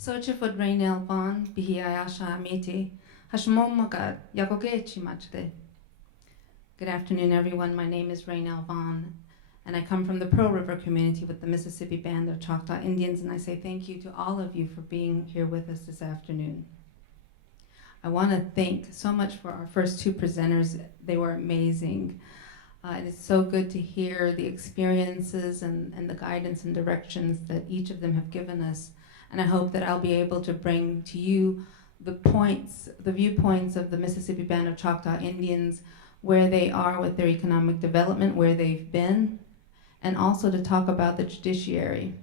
Sochifod Nell, Vaughn, Bihiayasha Amiti, Hashmomagat, Yagogechi Machde. Good afternoon, everyone. My name is Nell, Vaughn, and I come from the Pearl River community with the Mississippi Band of Choctaw Indians, and I say thank you to all of you for being here with us this afternoon. I want to thank so much for our first two presenters. They were amazing. It is so good to hear the experiences and the guidance and directions that each of them have given us. And I hope that I'll be able to bring to you the viewpoints of the Mississippi Band of Choctaw Indians, where they are with their economic development, where they've been, and also to talk about the judiciary.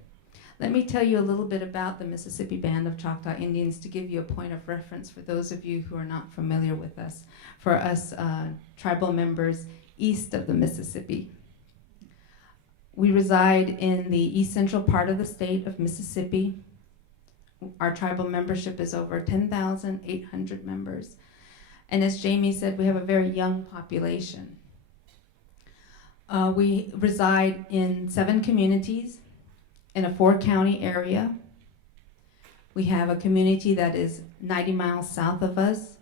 Let me tell you a little bit about the Mississippi Band of Choctaw Indians to give you a point of reference for those of you who are not familiar with us, for us tribal members east of the Mississippi. We reside in the east central part of the state of Mississippi. Our tribal membership is over 10,800 members. And as Jamie said, we have a very young population. We reside in 7 communities in a 4-county area. We have a community that is 90 miles south of us.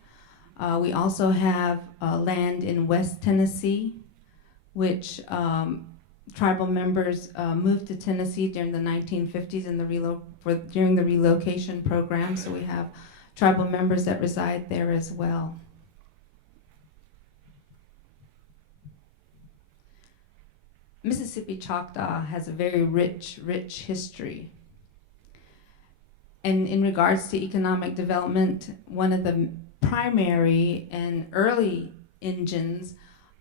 We also have land in West Tennessee, which tribal members moved to Tennessee during the 1950s during the relocation program, so we have tribal members that reside there as well. Mississippi Choctaw has a very rich history. And in regards to economic development, one of the primary and early engines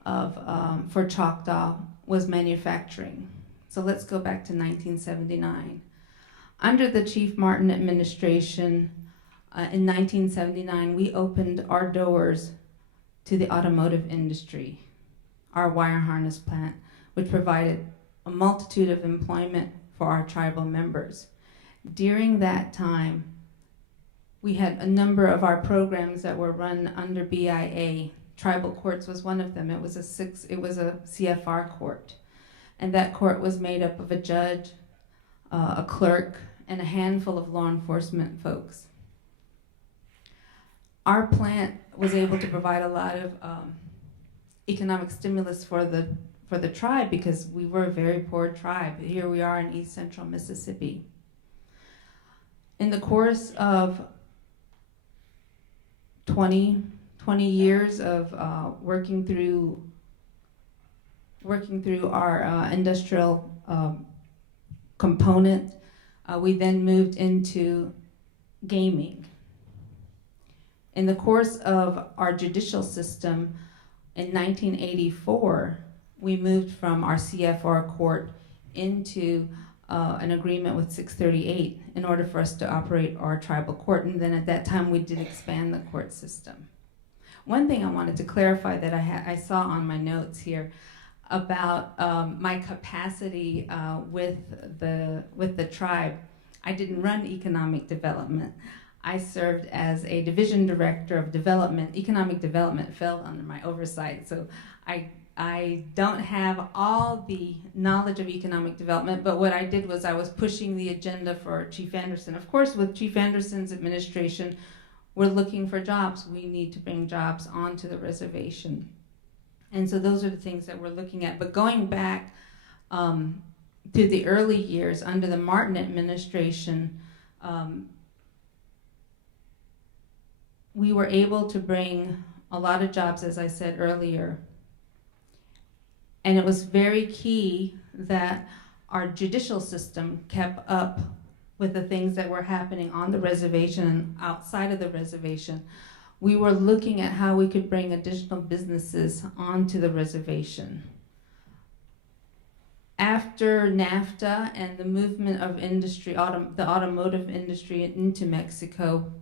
for Choctaw was manufacturing. So let's go back to 1979. Under the Chief Martin administration, in 1979, we opened our doors to the automotive industry, our wire harness plant, which provided a multitude of employment for our tribal members. During that time, we had a number of our programs that were run under BIA. Tribal courts was one of them. It was a CFR court. And that court was made up of a judge, a clerk, and a handful of law enforcement folks. Our plant was able to provide a lot of economic stimulus for the tribe because we were a very poor tribe. Here we are in East Central Mississippi. In the course of 20 years of working through our industrial component, we then moved into gaming. In the course of our judicial system, in 1984, we moved from our CFR court into an agreement with 638 in order for us to operate our tribal court, and then at that time we did expand the court system. One thing I wanted to clarify that I saw on my notes here about my capacity with the tribe. I didn't run economic development. I served as a division director of development. Economic development fell under my oversight, so I don't have all the knowledge of economic development, but what I did was I was pushing the agenda for Chief Anderson. Of course, with Chief Anderson's administration, we're looking for jobs. We need to bring jobs onto the reservation. And so those are the things that we're looking at. But going back to the early years under the Martin administration, we were able to bring a lot of jobs, as I said earlier. And it was very key that our judicial system kept up with the things that were happening on the reservation and outside of the reservation. We were looking at how we could bring additional businesses onto the reservation. After NAFTA and the movement of industry, the automotive industry into Mexico,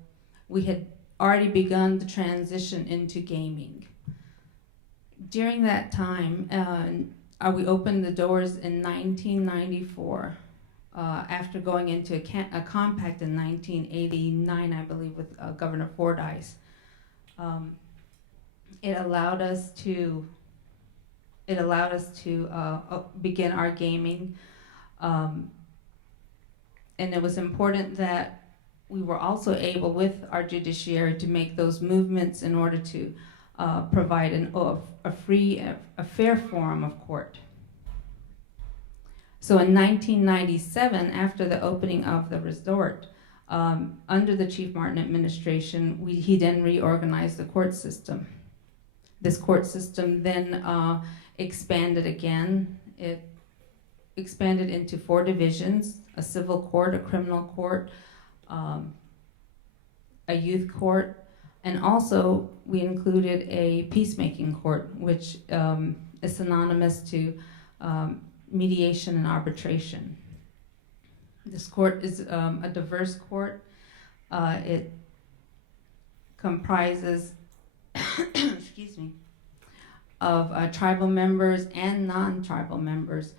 we had already begun the transition into gaming. During that time, we opened the doors in 1994 after going into a compact in 1989, I believe, with Governor Fordyce. It allowed us to begin our gaming, and it was important that we were also able, with our judiciary, to make those movements in order to provide a fair form of court. So in 1997, after the opening of the resort, under the Chief Martin administration, he then reorganized the court system. This court system then expanded again. It expanded into 4 divisions: a civil court, a criminal court, a youth court, and also we included a peacemaking court, which is synonymous to mediation and arbitration. This court is a diverse court. It comprises excuse me, of tribal members and non-tribal members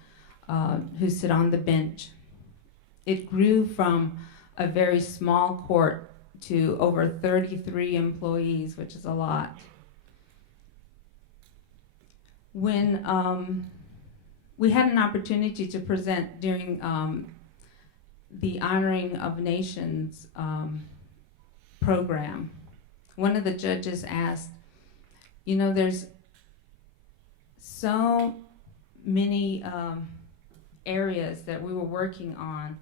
who sit on the bench. It grew from a very small court to over 33 employees, which is a lot. When we had an opportunity to present during the Honoring of Nations program, one of the judges asked, you know, there's so many areas that we were working on,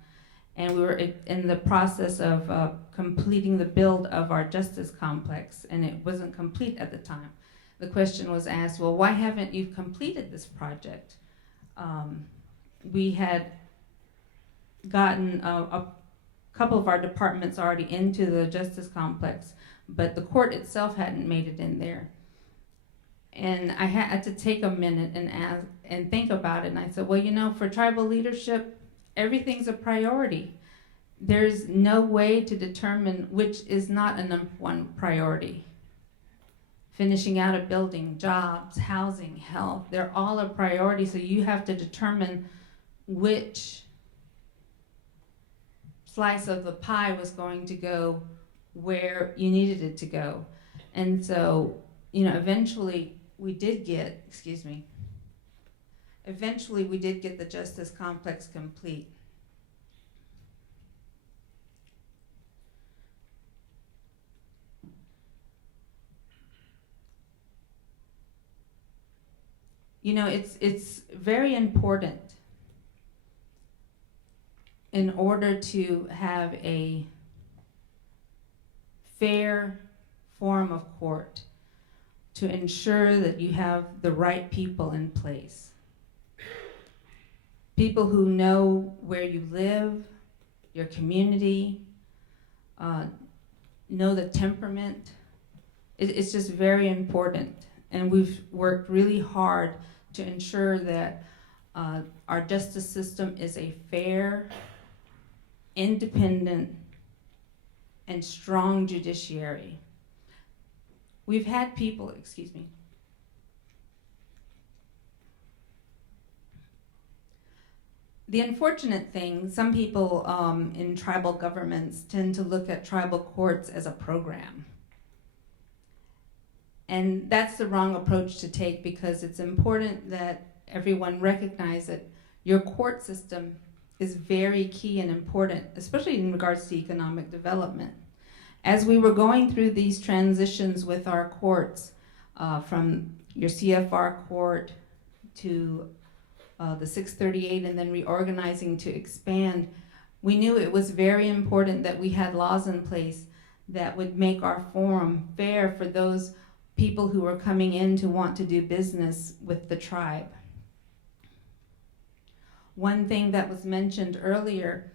and we were in the process of completing the build of our justice complex, and it wasn't complete at the time. The question was asked, well, why haven't you completed this project? We had gotten a couple of our departments already into the justice complex, but the court itself hadn't made it in there. And I had to take a minute and think about it. And I said, well, you know, for tribal leadership, everything's a priority. There's no way to determine which is not a number one priority. Finishing out a building, jobs, housing, health, they're all a priority. So you have to determine which slice of the pie was going to go where you needed it to go. And so, you know, eventually we did get the justice complex complete. You know, it's very important in order to have a fair form of court, to ensure that you have the right people in place. People who know where you live, your community, know the temperament. It's just very important. And we've worked really hard to ensure that our justice system is a fair, independent, and strong judiciary. We've had people, The unfortunate thing, some people in tribal governments tend to look at tribal courts as a program. And that's the wrong approach to take, because it's important that everyone recognize that your court system is very key and important, especially in regards to economic development. As we were going through these transitions with our courts, from your CFR court to the 638 and then reorganizing to expand, we knew it was very important that we had laws in place that would make our forum fair for those people who were coming in to want to do business with the tribe. One thing that was mentioned earlier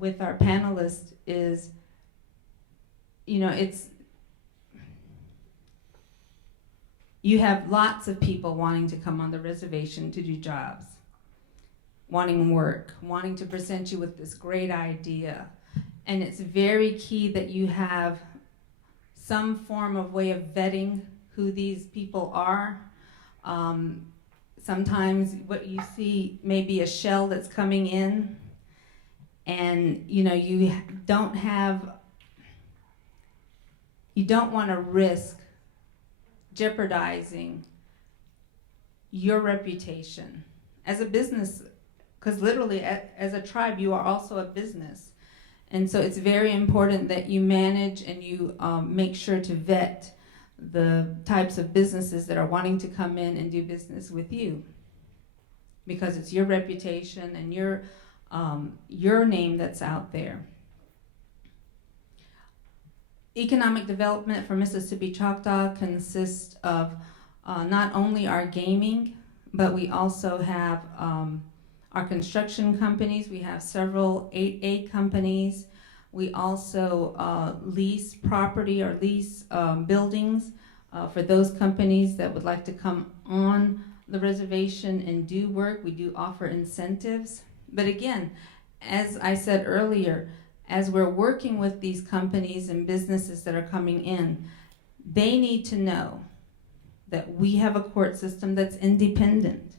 with our panelists is, you know, you have lots of people wanting to come on the reservation to do jobs, wanting work, wanting to present you with this great idea. And it's very key that you have some form of way of vetting who these people are. Sometimes what you see may be a shell that's coming in, and you know, you don't want to risk jeopardizing your reputation as a business, because literally as a tribe you are also a business. And so it's very important that you manage and you make sure to vet the types of businesses that are wanting to come in and do business with you, because it's your reputation and your name that's out there. Economic development for Mississippi Choctaw consists of not only our gaming, but we also have our construction companies. We have several 8A companies. We also lease property or lease buildings for those companies that would like to come on the reservation and do work. We do offer incentives. But again, as I said earlier, as we're working with these companies and businesses that are coming in, they need to know that we have a court system that's independent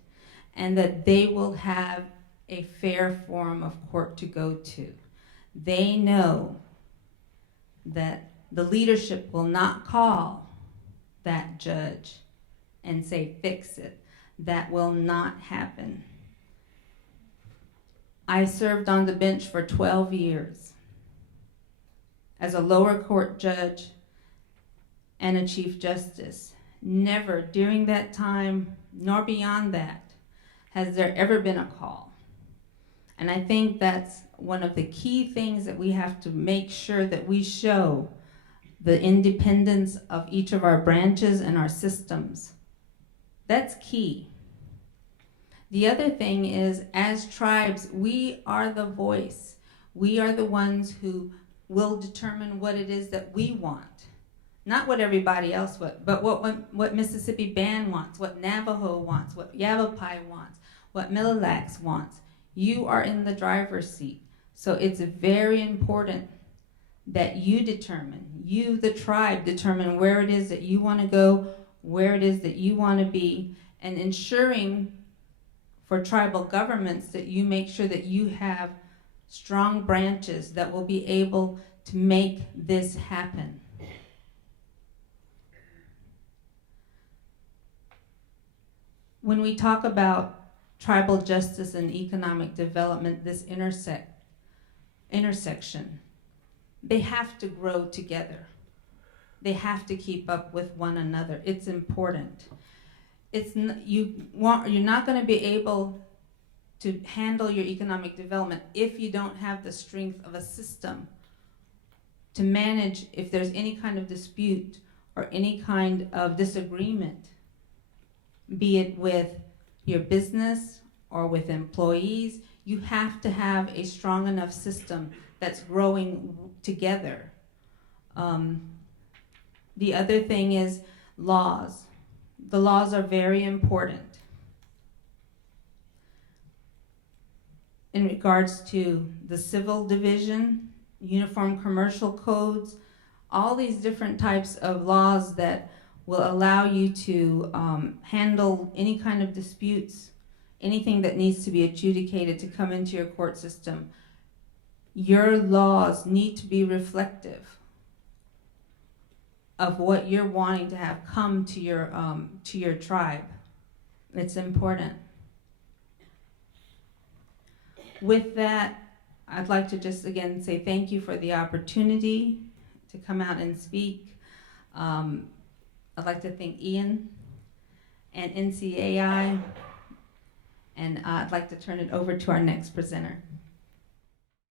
and that they will have a fair form of court to go to. They know that the leadership will not call that judge and say, fix it. That will not happen. I served on the bench for 12 years as a lower court judge and a chief justice. Never during that time, nor beyond that, has there ever been a call. And I think that's one of the key things that we have to make sure that we show the independence of each of our branches and our systems. That's key. The other thing is, as tribes, we are the voice. We are the ones who will determine what it is that we want. Not what everybody else wants, but what Mississippi Band wants, what Navajo wants, what Yavapai wants, what Mille-Lacs wants. You are in the driver's seat. So it's very important that you determine, you, the tribe, determine where it is that you want to go, where it is that you want to be, and ensuring for tribal governments that you make sure that you have strong branches that will be able to make this happen. When we talk about tribal justice and economic development, this intersection, they have to grow together. They have to keep up with one another. It's important. You're not going to be able to handle your economic development if you don't have the strength of a system to manage if there's any kind of dispute or any kind of disagreement, be it with your business or with employees. You have to have a strong enough system that's growing together. The other thing is laws. The laws are very important in regards to the civil division, uniform commercial codes, all these different types of laws that will allow you to handle any kind of disputes, anything that needs to be adjudicated to come into your court system. Your laws need to be reflective of what you're wanting to have come to your tribe. It's important. With that, I'd like to just again say thank you for the opportunity to come out and speak. I'd like to thank Ian and NCAI, and I'd like to turn it over to our next presenter.